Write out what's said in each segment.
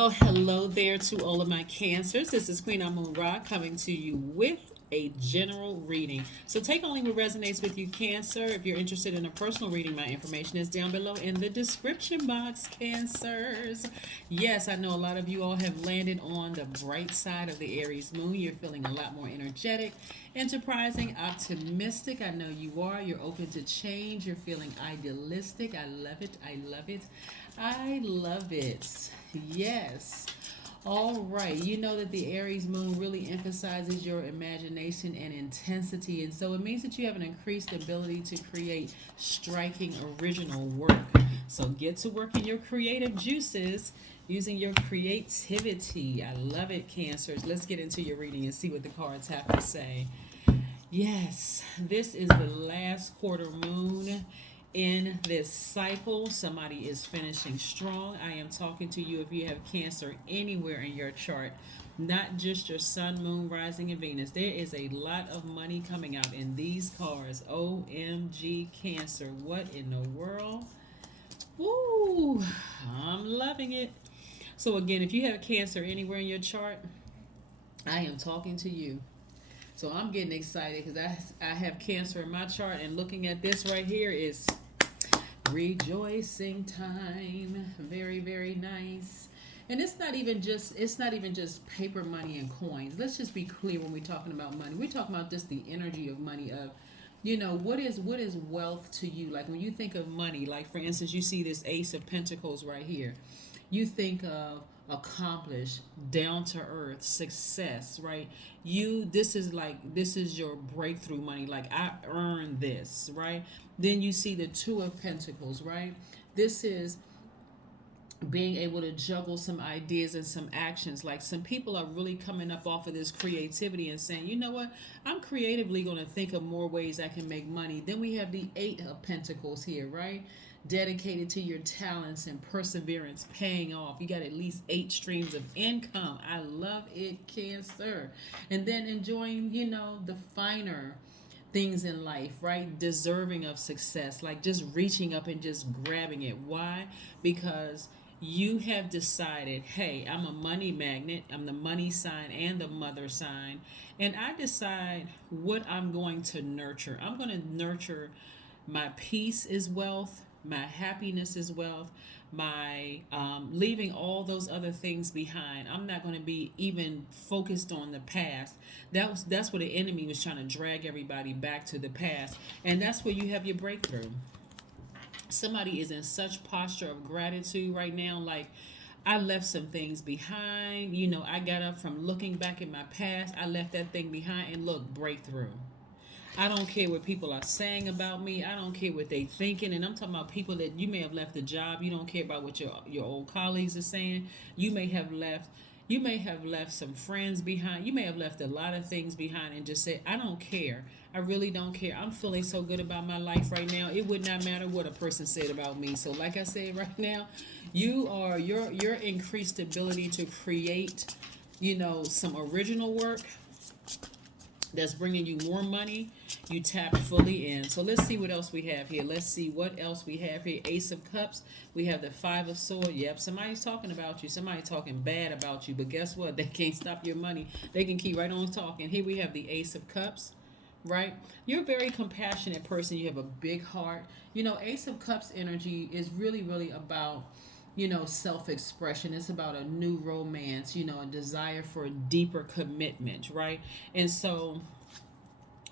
Well, hello there to all of my cancers. This is Queen Amun Ra coming to you with a general reading. So take only what resonates with you, Cancer. If you're interested in a personal reading, my information is down below in the description box, Cancers. Yes, I know a lot of you all have landed on the bright side of the Aries moon. You're feeling a lot more energetic, enterprising, optimistic. I know you are. You're open to change. You're feeling idealistic. I love it. I love it. I love it. Yes. All right. You know that the Aries moon really emphasizes your imagination and intensity. And so it means that you have an increased ability to create striking original work. So get to work in your creative juices using your creativity. I love it, Cancers. Let's get into your reading and see what the cards have to say. Yes, this is the last quarter moon in this cycle. Somebody is finishing strong. I am talking to you if you have Cancer anywhere in your chart, not just your sun, moon, rising, and Venus. There is a lot of money coming out in these cards. OMG, Cancer. What in the world? Woo! I'm loving it. So, again, if you have Cancer anywhere in your chart, I am talking to you. So I'm getting excited because I have Cancer in my chart, and looking at this right here is rejoicing time. Very, very nice. And it's not even just paper money and coins. Let's just be clear when we're talking about money. We're talking about just the energy of money, of what is wealth to you? Like when you think of money, like for instance, you see this Ace of Pentacles right here. You think of accomplished, down to earth success, right? This is your breakthrough money. Like I earned this, right? Then you see the Two of Pentacles, right? This is being able to juggle some ideas and some actions. Like some people are really coming up off of this creativity and saying, you know what, I'm creatively going to think of more ways I can make money. Then we have the Eight of Pentacles here, right? Dedicated to your talents and perseverance paying off. You got at least 8 streams of income. I love it, Cancer. And then enjoying, the finer things in life, right? Deserving of success, like just reaching up and just grabbing it. Why? Because you have decided, hey, I'm a money magnet, I'm the money sign and the mother sign, and I decide what I'm going to nurture. I'm going to nurture my peace is wealth, my happiness is wealth, my leaving all those other things behind. I'm not going to be even focused on the past. That's where the enemy was trying to drag everybody back to the past, and that's where you have your breakthrough. Somebody is in such posture of gratitude right now, like I left some things behind. I got up from looking back at my past. I left that thing behind, and look, breakthrough. I don't care what people are saying about me. I don't care what they thinking. And I'm talking about people that you may have left the job. You don't care about what your old colleagues are saying. You may have left some friends behind. You may have left a lot of things behind and just said, I don't care. I really don't care. I'm feeling so good about my life right now. It would not matter what a person said about me. So like I said right now, your increased ability to create, some original work that's bringing you more money, you tap fully in. So let's see what else we have here. Let's see what else we have here. Ace of Cups. We have the Five of Swords. Yep, somebody's talking about you. Somebody talking bad about you. But guess what? They can't stop your money. They can keep right on talking. Here we have the Ace of Cups. Right? You're a very compassionate person. You have a big heart. Ace of Cups energy is really, really about self-expression. It's about a new romance, a desire for a deeper commitment, right? And so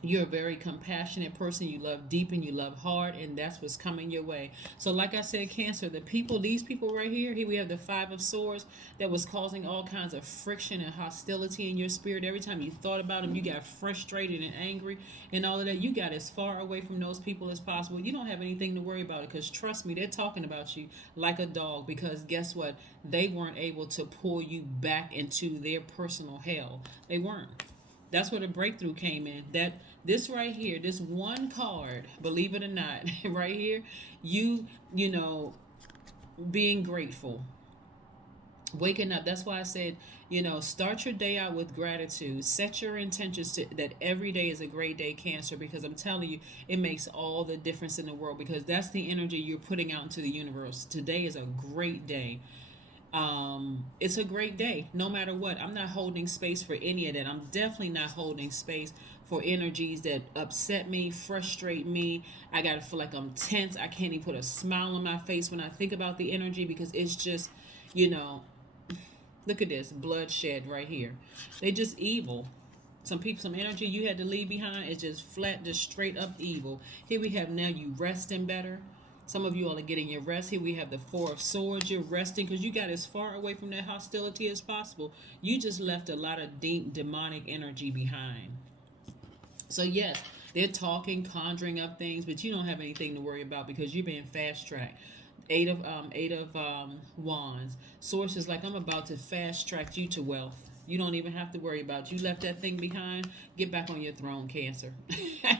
you're a very compassionate person. You love deep and you love hard, and that's what's coming your way. So like I said, Cancer, these people right here we have the Five of Swords that was causing all kinds of friction and hostility in your spirit. Every time you thought about them, you got frustrated and angry and all of that. You got as far away from those people as possible. You don't have anything to worry about it, because trust me, they're talking about you like a dog, because guess what? They weren't able to pull you back into their personal hell. They weren't. That's where the breakthrough came in. That this right here, this one card, believe it or not, right here, you being grateful, waking up. That's why I said, start your day out with gratitude. Set your intentions that every day is a great day, Cancer, because I'm telling you, it makes all the difference in the world, because that's the energy you're putting out into the universe. Today is a great day. It's a great day, no matter what. I'm not holding space for any of that. I'm definitely not holding space for energies that upset me, frustrate me. I gotta feel like I'm tense. I can't even put a smile on my face when I think about the energy because it's just, you know, look at this bloodshed right here. They just evil. Some people, some energy you had to leave behind is just flat, just straight up evil. Here we have now you resting better. Some of you all are getting your rest. Here we have the Four of Swords. You're resting because you got as far away from that hostility as possible. You just left a lot of deep demonic energy behind. So yes, they're talking, conjuring up things, but you don't have anything to worry about because you're being fast tracked. Eight of wands. Source is like I'm about to fast track you to wealth. You don't even have to worry about it. You left that thing behind. Get back on your throne, Cancer.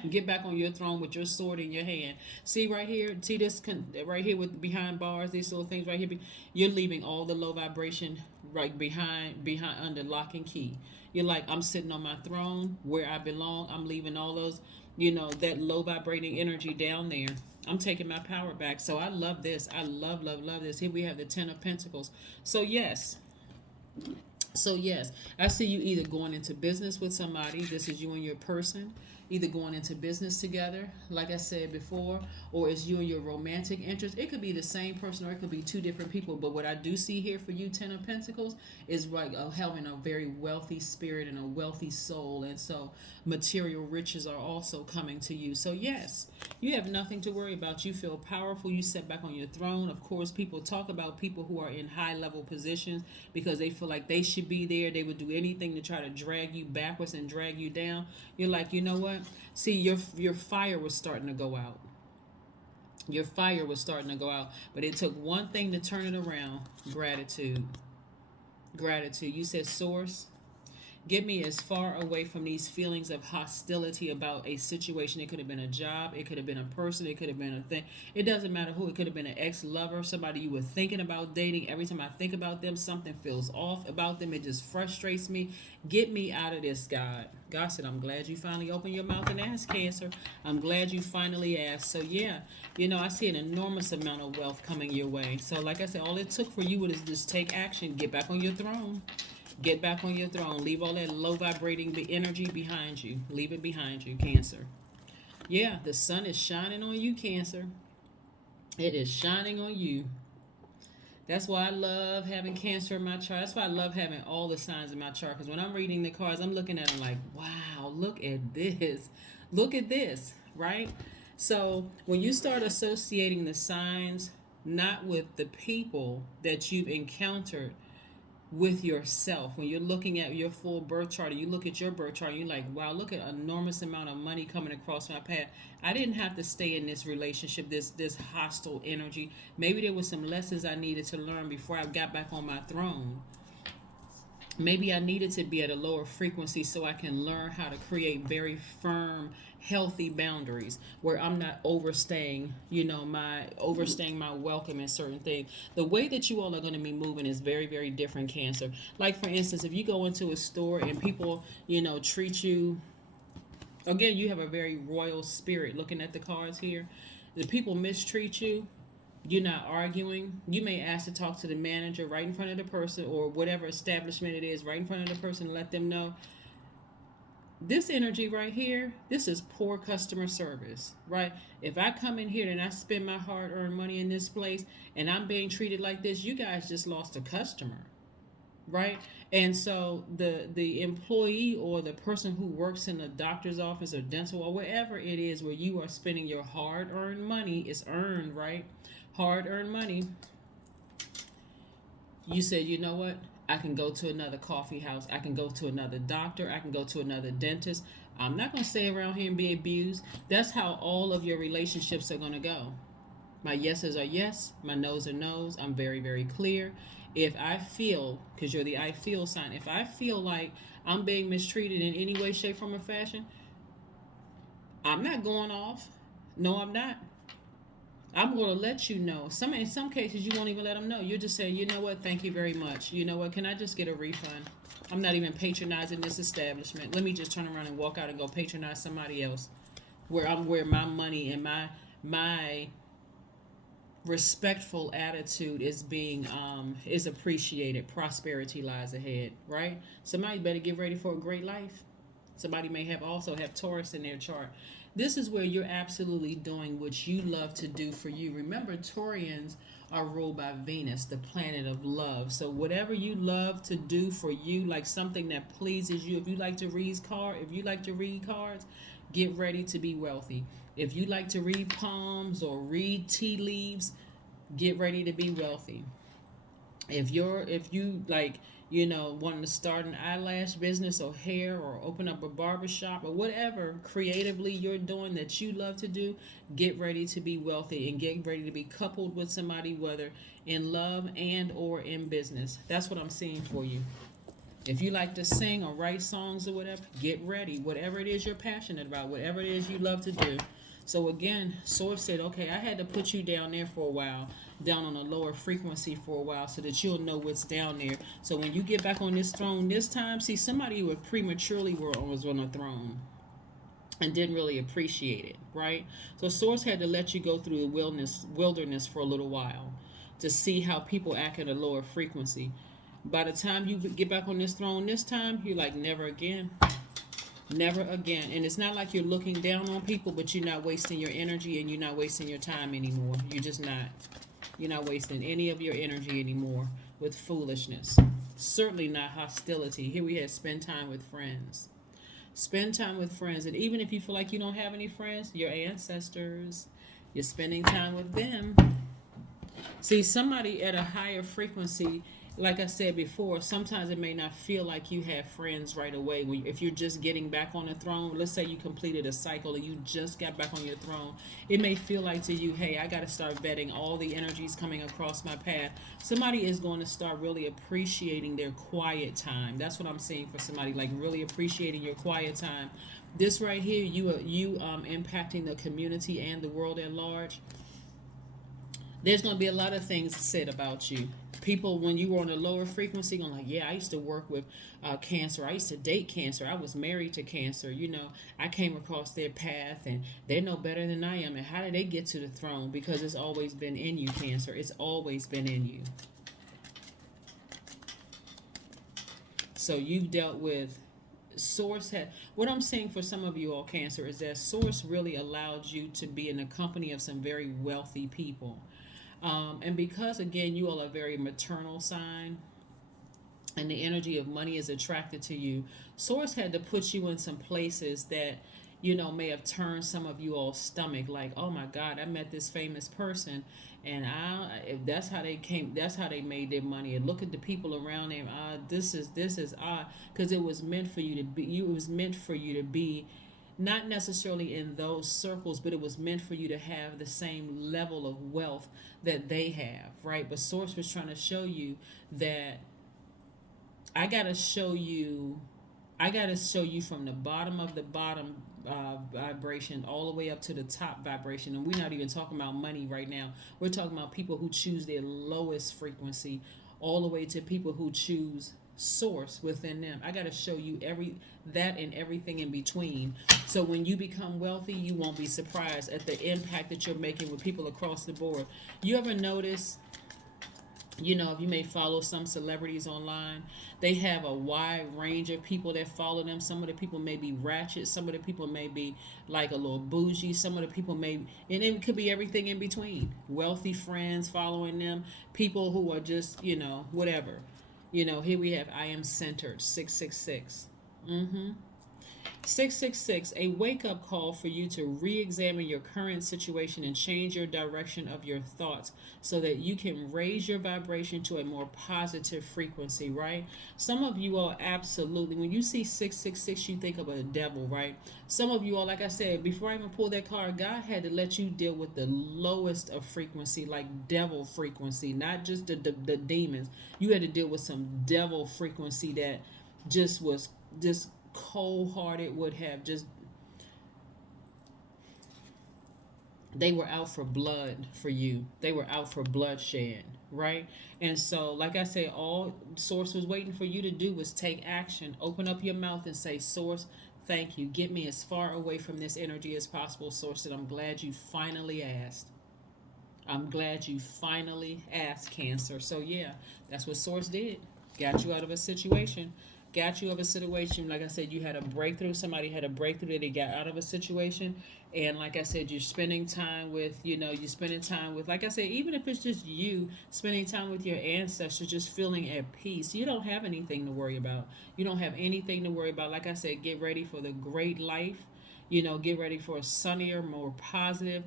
Get back on your throne with your sword in your hand. See right here. See this right here with behind bars. These little things right here. You're leaving all the low vibration right behind under lock and key. You're like I'm sitting on my throne where I belong. I'm leaving all those that low vibrating energy down there. I'm taking my power back. So I love this. I love this. Here we have the Ten of Pentacles. So yes, I see you either going into business with somebody. This is you and your person, either going into business together, like I said before, or it's you and your romantic interest. It could be the same person, or it could be two different people. But what I do see here for you, Ten of Pentacles, is like having a very wealthy spirit and a wealthy soul, and so material riches are also coming to you. So yes, you have nothing to worry about. You feel powerful. You sit back on your throne. Of course, people talk about people who are in high level positions because they feel like they should be there. They would do anything to try to drag you backwards and drag you down. You're like, you know what? See, your fire was starting to go out. Your fire was starting to go out, but it took one thing to turn it around. Gratitude. Gratitude. You said source. Get me as far away from these feelings of hostility about a situation. It could have been a job, it could have been a person, it could have been a thing. It doesn't matter who. It could have been an ex-lover, somebody you were thinking about dating. Every time I think about them, something feels off about them. It just frustrates me. Get me out of this, God. God said, I'm glad you finally opened your mouth and asked, Cancer. I'm glad you finally asked. So yeah, I see an enormous amount of wealth coming your way. So like I said, all it took for you was just take action. Get back on your throne. Get back on your throne. Leave all that low vibrating energy behind you. Leave it behind you, Cancer. Yeah, the sun is shining on you, Cancer. It is shining on you. That's why I love having Cancer in my chart. That's why I love having all the signs in my chart. Because when I'm reading the cards, I'm looking at them like, wow, look at this. Look at this, right? So when you start associating the signs, not with the people that you've encountered, with yourself. When you're looking at your full birth chart and you look at your birth chart and you're like, wow, look at an enormous amount of money coming across my path. I didn't have to stay in this relationship, this hostile energy. Maybe there were some lessons I needed to learn before I got back on my throne. Maybe I needed to be at a lower frequency so I can learn how to create very firm, healthy boundaries where I'm not overstaying, my welcome in certain things. The way that you all are going to be moving is very, very different, Cancer. Like for instance, if you go into a store and people, treat you, again, you have a very royal spirit. Looking at the cards here, the people mistreat you, you're not arguing. You may ask to talk to the manager right in front of the person or whatever establishment it is, right in front of the person, and let them know. This energy right here, this is poor customer service, right? If I come in here and I spend my hard-earned money in this place and I'm being treated like this, you guys just lost a customer, right? And so the employee or the person who works in the doctor's office or dental or wherever it is where you are spending your hard-earned money, is earned, right? Hard-earned money. You said, you know what? I can go to another coffee house. I can go to another doctor. I can go to another dentist. I'm not going to stay around here and be abused. That's how all of your relationships are going to go. My yeses are yes. My no's are no's. I'm very, very clear. If I feel, because you're the I feel sign, if I feel like I'm being mistreated in any way, shape, form, or fashion, I'm not going off. No, I'm not. I'm going to let you know. In some cases, you won't even let them know. You'll just say, you know what, thank you very much. You know what, can I just get a refund? I'm not even patronizing this establishment. Let me just turn around and walk out and go patronize somebody else where my money and my respectful attitude is being is appreciated. Prosperity lies ahead, right? Somebody better get ready for a great life. Somebody may have also have Taurus in their chart. This is where you're absolutely doing what you love to do for you. Remember, Taurians are ruled by Venus, the planet of love. So whatever you love to do for you, like something that pleases you. If you like to read cards, get ready to be wealthy. If you like to read palms or read tea leaves, get ready to be wealthy. If you like, wanting to start an eyelash business or hair or open up a barber shop or whatever creatively you're doing that you love to do, get ready to be wealthy and get ready to be coupled with somebody, whether in love and or in business. That's what I'm seeing for you. If you like to sing or write songs or whatever, get ready. Whatever it is you're passionate about, whatever it is you love to do. So again, Source said, okay, I had to put you down there for a while, down on a lower frequency for a while, so that you'll know what's down there. So when you get back on this throne this time, see, somebody who prematurely was on a throne and didn't really appreciate it, right? So Source had to let you go through the wilderness for a little while to see how people act at a lower frequency. By the time you get back on this throne this time, you're like, never again. Never again. And it's not like you're looking down on people, but you're not wasting your energy and you're not wasting your time anymore. You're just not. You're not wasting any of your energy anymore with foolishness. Certainly not hostility. Here we have spend time with friends. Spend time with friends. And even if you feel like you don't have any friends, your ancestors, you're spending time with them. See, somebody at a higher frequency, like I said before, sometimes it may not feel like you have friends right away. If you're just getting back on the throne, let's say you completed a cycle and you just got back on your throne, it may feel like to you, hey, I got to start vetting all the energies coming across my path. Somebody is going to start really appreciating their quiet time. That's what I'm seeing for somebody, like really appreciating your quiet time. This right here, you impacting the community and the world at large. There's going to be a lot of things said about you. People, when you were on a lower frequency, going like, yeah, I used to work with cancer. I used to date cancer. I was married to cancer. I came across their path and they're no better than I am. And how did they get to the throne? Because it's always been in you, Cancer. It's always been in you. So you've dealt with Source. What I'm saying for some of you all, Cancer, is that Source really allowed you to be in the company of some very wealthy people. And because, again, you all are a very maternal sign and the energy of money is attracted to you, Source had to put you in some places that, may have turned some of you all's stomach. Like, oh my God, I met this famous person, and if that's how they made their money. And look at the people around them. This is because it was meant for you to be. It was meant for you to be not necessarily in those circles, but it was meant for you to have the same level of wealth that they have, right? But Source was trying to show you that I got to show you from the bottom of the bottom vibration all the way up to the top vibration. And we're not even talking about money right now. We're talking about people who choose their lowest frequency all the way to people who choose Source within them. I got to show you that and everything in between. So when you become wealthy, you won't be surprised at the impact that you're making with people across the board. You ever notice, if you may follow some celebrities online, they have a wide range of people that follow them. Some of the people may be ratchet. Some of the people may be like a little bougie. Some of the people and it could be everything in between. Wealthy friends following them. People who are just, whatever. Here we have I am centered, 666. 666, a wake-up call for you to re-examine your current situation and change your direction of your thoughts so that you can raise your vibration to a more positive frequency, right? Some of you all absolutely, when you see 666, you think of a devil, right? Some of you all, like I said, before I even pulled that card, God had to let you deal with the lowest of frequency, like devil frequency, not just the demons. You had to deal with some devil frequency that just was just cold-hearted, would have just, they were out for blood for you. They were out for bloodshed, right? And so, like I said, all Source was waiting for you to do was take action. Open up your mouth and say, Source, thank you. Get me as far away from this energy as possible, Source, and I'm glad you finally asked. I'm glad you finally asked, Cancer. So yeah, that's what Source did. Got you out of a situation. Got you out of a situation. Like I said, you had a breakthrough. Somebody had a breakthrough that they got out of a situation. And like I said, you're spending time with, you're spending time with, like I said, even if it's just you spending time with your ancestors, just feeling at peace. You don't have anything to worry about. You don't have anything to worry about. Like I said, get ready for the great life. Get ready for a sunnier, more positive,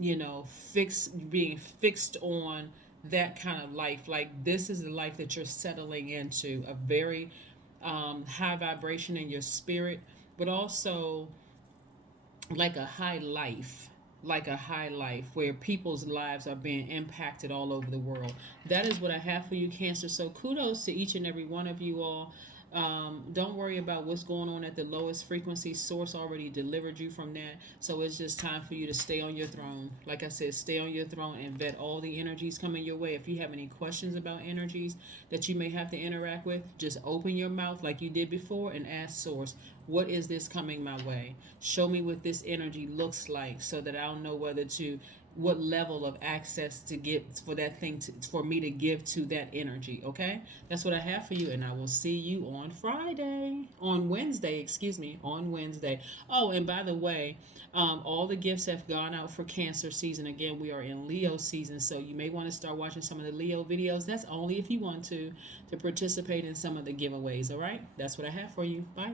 being fixed on that kind of life. Like this is the life that you're settling into, a very high vibration in your spirit, but also like a high life, like a high life where people's lives are being impacted all over the world. That is what I have for you, Cancer. So kudos to each and every one of you all. Don't worry about what's going on at the lowest frequency. Source already delivered you from that. So it's just time for you to stay on your throne. Like I said, stay on your throne and vet all the energies coming your way. If you have any questions about energies that you may have to interact with, just open your mouth like you did before and ask Source, what is this coming my way? Show me what this energy looks like so that I'll know what level of access to get for that thing for me to give to that energy. Okay, that's what I have for you, and I will see you on Wednesday, excuse me, on Wednesday. Oh, and by the way, all the gifts have gone out for Cancer season. Again, we are in Leo season, so you may want to start watching some of the Leo videos. That's only if you want to participate in some of the giveaways. All right, that's what I have for you. Bye.